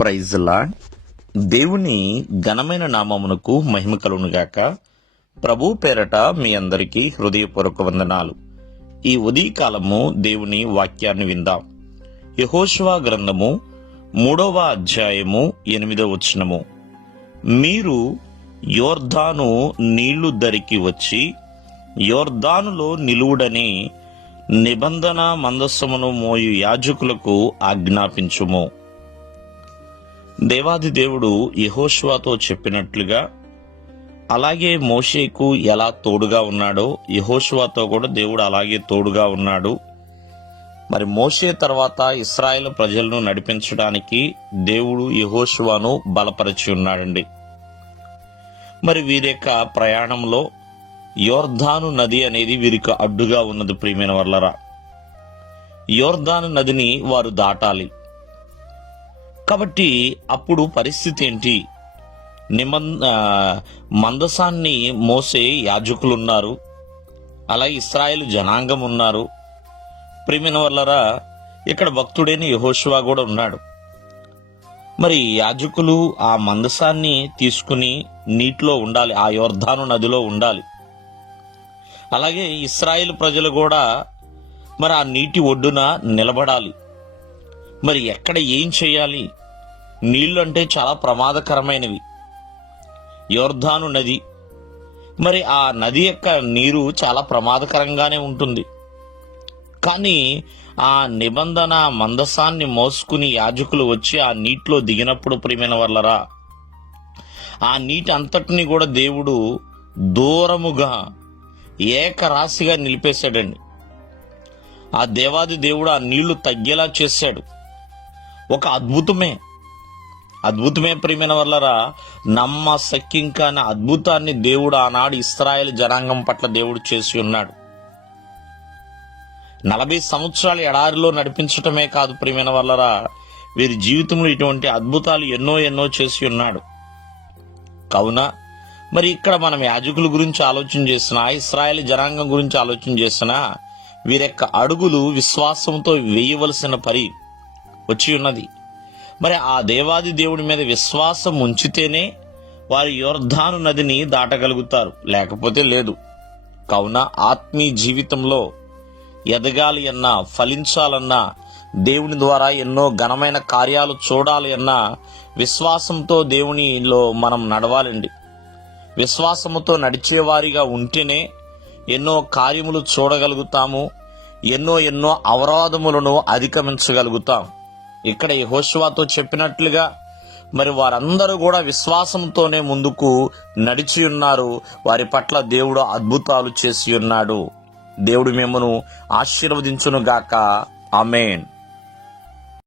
ప్రైజ్లా దేవుని ఘనమైన నామమునకు మహిమ కలుగునుగాక ప్రభు పేరట మీ అందరికీ హృదయపూర్వక వందనాలు. ఈ ఉదయకాలము దేవుని వాక్యాన్ని విందాం. యహోశివా గ్రంథము మూడవ అధ్యాయము ఎనిమిదవ వచనము. మీరు యోర్ధాను నీళ్ళు దరికి వచ్చి యోర్ధానులో నిలువుడని నిబంధన మందస్సమును మోయు యాజకులకు ఆజ్ఞాపించుము. దేవాది దేవుడు యహోష్వాతో చెప్పినట్లుగా అలాగే మోషేకు ఎలా తోడుగా ఉన్నాడో యహోష్వాతో కూడా దేవుడు అలాగే తోడుగా ఉన్నాడు. మరి మోషే తర్వాత ఇస్రాయేల్ ప్రజలను నడిపించడానికి దేవుడు యహోష్వాను బలపరిచి ఉన్నాడండి. మరి వీరి యొక్క ప్రయాణంలో యోర్ధాను నది అనేది వీరికి అడ్డుగా ఉన్నది ప్రియమైన వర్లరా. యోర్ధాను నదిని వారు దాటాలి. కాబట్టి అప్పుడు పరిస్థితి ఏంటి? నిమన్ మందసాన్ని మోసే యాజకులు ఉన్నారు అలాగే ఇస్రాయేల్ జనాంగం ఉన్నారు ప్రియమైన వల్లరా ఇక్కడ భక్తుడైన యహోశివా కూడా ఉన్నాడు. మరి యాజకులు ఆ మందసాన్ని తీసుకుని నీటిలో ఉండాలి ఆ యోర్ధాను నదిలో ఉండాలి. అలాగే ఇస్రాయేల్ ప్రజలు కూడా మరి ఆ నీటి ఒడ్డున నిలబడాలి. మరి ఎక్కడ ఏం చేయాలి? నీళ్ళు అంటే చాలా ప్రమాదకరమైనవి. యోర్ధాను నది. మరి ఆ నది యొక్క నీరు చాలా ప్రమాదకరంగానే ఉంటుంది. కానీ ఆ నిబంధన మందసాన్ని మోసుకుని యాజకులు వచ్చి ఆ నీటిలో దిగినప్పుడు ప్రియమైన వల్లరా ఆ నీటి అంతటిని కూడా దేవుడు దూరముగా ఏకరాశిగా నిలిపేశాడండి. ఆ దేవాది దేవుడు ఆ నీళ్ళు తగ్గేలా చేశాడు. ఒక అద్భుతమే. అద్భుతమే ప్రియమైన వల్లరా నమ్మ సఖ్యం కాని అద్భుతాన్ని దేవుడు ఆనాడు ఇస్రాయేల్ జనాంగం పట్ల దేవుడు చేసి ఉన్నాడు. నలభై సంవత్సరాలు ఎడారిలో నడిపించటమే కాదు ప్రియమైన వల్లరా వీరి జీవితంలో ఇటువంటి అద్భుతాలు ఎన్నో ఎన్నో చేసి ఉన్నాడు. కావున మరి ఇక్కడ మనం యాజకుల గురించి ఆలోచన చేసినా ఇస్రాయేల్ జనాంగం గురించి ఆలోచన చేసినా వీరి యొక్క అడుగులు విశ్వాసంతో వేయవలసిన పరి వచ్చి ఉన్నది. మరి ఆ దేవాది దేవుడి మీద విశ్వాసం ఉంచితేనే వారి యోర్ధాను నదిని దాటగలుగుతారు. లేకపోతే లేదు. కావున ఆత్మీయ జీవితంలో ఎదగాలి అన్నా ఫలించాలన్నా దేవుని ద్వారా ఎన్నో ఘనమైన కార్యాలు చూడాలి అన్నా విశ్వాసంతో దేవునిలో మనం నడవాలండి. విశ్వాసముతో నడిచేవారిగా ఉంటేనే ఎన్నో కార్యములు చూడగలుగుతాము. ఎన్నో ఎన్నో అవరోధములను అధిగమించగలుగుతాం. ఇక్కడ యెహోషువతో చెప్పినట్లుగా మరి వారందరూ కూడా విశ్వాసంతోనే ముందుకు నడిచి ఉన్నారు. వారి పట్ల దేవుడు అద్భుతాలు చేసి ఉన్నాడు. దేవుడు మిమ్మను ఆశీర్వదించును గాక ఆమెన్.